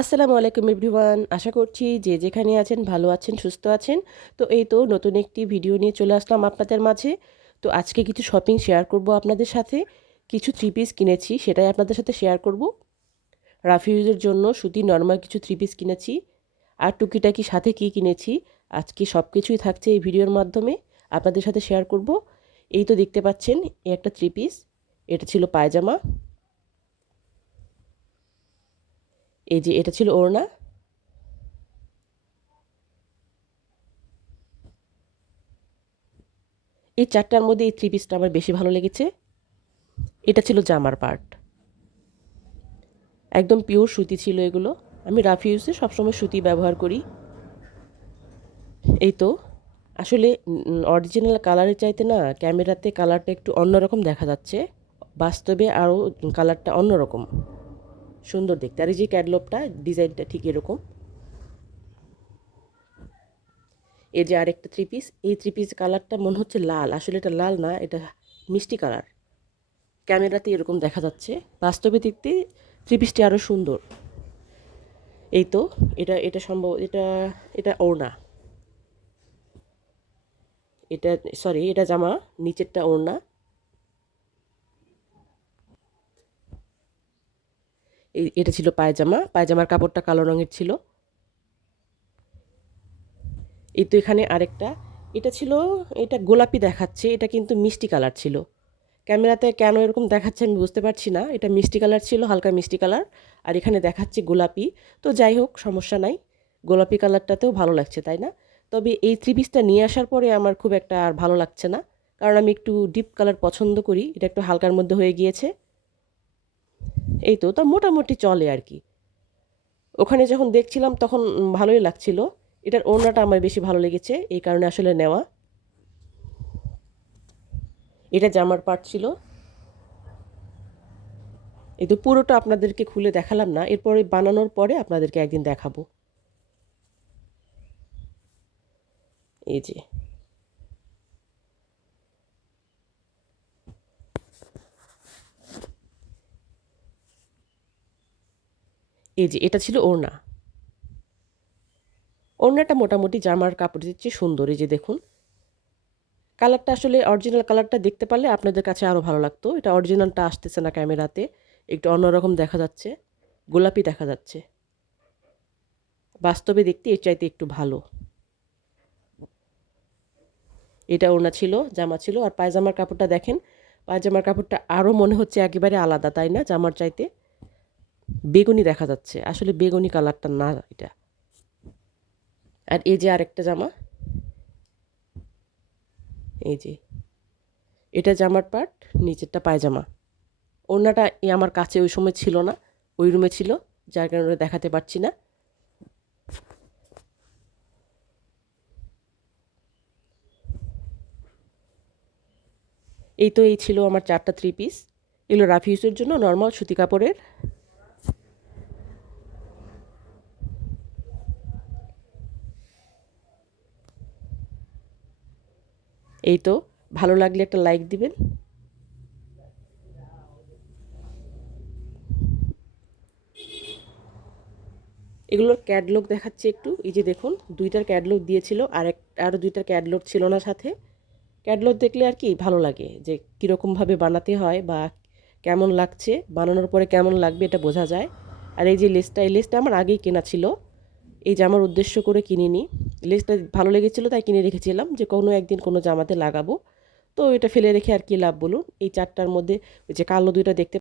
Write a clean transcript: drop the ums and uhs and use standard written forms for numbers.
আসসালামু আলাইকুম এভরিওয়ান, আশা করছি যে যেখানে আছেন ভালো আছেন, সুস্থ আছেন। তো এই তো নতুন একটি ভিডিও নিয়ে চলে আসলাম আপনাদের মাঝে। তো আজকে কিছু শপিং শেয়ার করব আপনাদের সাথে। কিছু থ্রি পিস কিনেছি, সেটাই আপনাদের সাথে শেয়ার করব। রাফ ইউজের জন্য সুতির নর্মাল কিছু থ্রি পিস কিনেছি। আর টুকিটাকি সাথে কি কিনেছি আজকে সব কিছুই থাকছে এই ভিডিওর মাধ্যমে আপনাদের সাথে শেয়ার করব। এই তো দেখতে পাচ্ছেন, এই একটা থ্রি পিস, এটা ছিল পায়জামা। এই যে এটা ছিল ওড়না। এই চারটার মধ্যে এই থ্রি পিসটা আমার বেশি ভালো লেগেছে। এটা ছিল জামার পার্ট, একদম পিওর সুতি ছিল এগুলো। আমি রাফ ইউজে সবসময় সুতি ব্যবহার করি। এই তো আসলে অরিজিনাল কালারের চাইতে না ক্যামেরাতে কালারটা একটু অন্যরকম দেখা যাচ্ছে, বাস্তবে আরও কালারটা অন্যরকম সুন্দর দেখতে। আর এই যে ক্যাটলগটা ডিজাইনটা ঠিক এরকম। এই যে আরেকটা থ্রি পিস, এই থ্রি পিস কালারটা মনে হচ্ছে লাল, আসলে এটা লাল না, এটা মিষ্টি কালার। ক্যামেরাতে এরকম দেখা যাচ্ছে, বাস্তবে দেখতে থ্রি পিসটি আরও সুন্দর। এই তো এটা এটা সম্ভব, এটা এটা ওড়না, এটা সরি এটা জামা, নিচেরটা ওড়না। এটা ছিল পায়জামা, পায়জামার কাপড়টা কালো রঙের ছিল। এই তো এখানে আরেকটা, এটা ছিল, এটা গোলাপি দেখাচ্ছে, এটা কিন্তু মিষ্টি কালার ছিল। ক্যামেরাতে কেন এরকম দেখাচ্ছে আমি বুঝতে পারছি না। এটা মিষ্টি কালার ছিল, হালকা মিষ্টি কালার, আর এখানে দেখাচ্ছে গোলাপি। তো যাই হোক, সমস্যা নাই, গোলাপি কালারটাতেও ভালো লাগছে, তাই না? তবে এই থ্রি পিসটা নিয়ে আসার পরে আমার খুব একটা আর ভালো লাগছে না, কারণ আমি একটু ডিপ কালার পছন্দ করি, এটা একটু হালকার মধ্যে হয়ে গিয়েছে। এই তো তা মোটামুটি চলে আর কি। ওখানে যখন দেখছিলাম তখন ভালোই লাগছিল। এটার ওড়নাটা আমার বেশি ভালো লেগেছে, এই কারণে আসলে নেওয়া। এটা জামার পার্ট ছিল। এই তো পুরোটা আপনাদেরকে খুলে দেখালাম না, এরপরে বানানোর পরে আপনাদেরকে একদিন দেখাবো। এই যে এই যে এটা ছিল ওড়না। ওড়নাটা মোটামুটি জামার কাপড়ের চেয়ে সুন্দর। এই যে দেখুন, কালারটা আসলে অরিজিনাল কালারটা দেখতে পারলে আপনাদের কাছে আরও ভালো লাগতো। এটা অরিজিনালটা আসতেছে না ক্যামেরাতে, একটু অন্যরকম দেখা যাচ্ছে, গোলাপি দেখা যাচ্ছে। বাস্তবে দেখতে এর চাইতে একটু ভালো। এটা ওড়না ছিল, জামা ছিল। আর পায়জামার কাপড়টা দেখেন, পায়জামার কাপড়টা আরও মনে হচ্ছে একেবারে আলাদা, তাই না? জামার চাইতে বেগুনি দেখা যাচ্ছে, আসলে বেগুনি কালারটা না এটা। আর এই যে আরেকটা জামা, এই যে এটা জামার পার্ট, নিচেরটা পায়জামা। ওড়নাটা আমার কাছে ওই সময় ছিল না, ওই রুমে ছিল, যার কারণে দেখাতে পারছি না। এই তো এই ছিল আমার চারটা থ্রি পিস। এগুলো রাফ ইউজের জন্য নর্মাল সুতি কাপড়ের। এই তো, ভালো লাগলে একটা লাইক দিবেন। এগুলোর ক্যাটলগ দেখাচ্ছে একটু, এই যে দেখুন, দুইটার ক্যাটলগ দিয়েছিল, আরও দুইটার ক্যাটলগ ছিল না সাথে। ক্যাটলগ দেখলে আর কি ভালো লাগে যে কীরকমভাবে বানাতে হয় বা কেমন লাগছে, বানানোর পরে কেমন লাগবে এটা বোঝা যায়। আর এই যে লেসটা, এই লেসটা আমার আগেই কেনা ছিল, এই জামার উদ্দেশ্য করে কিনিনি। লেসটা ভালো লেগেছিলো তাই কিনে রেখেছিলাম, যে কোনো একদিন কোনো জামাতে লাগাবো। তো এটা ফেলে রেখে আর কি লাভ বলুন। এই চারটার মধ্যে ওই যে কালো দুইটা দেখতে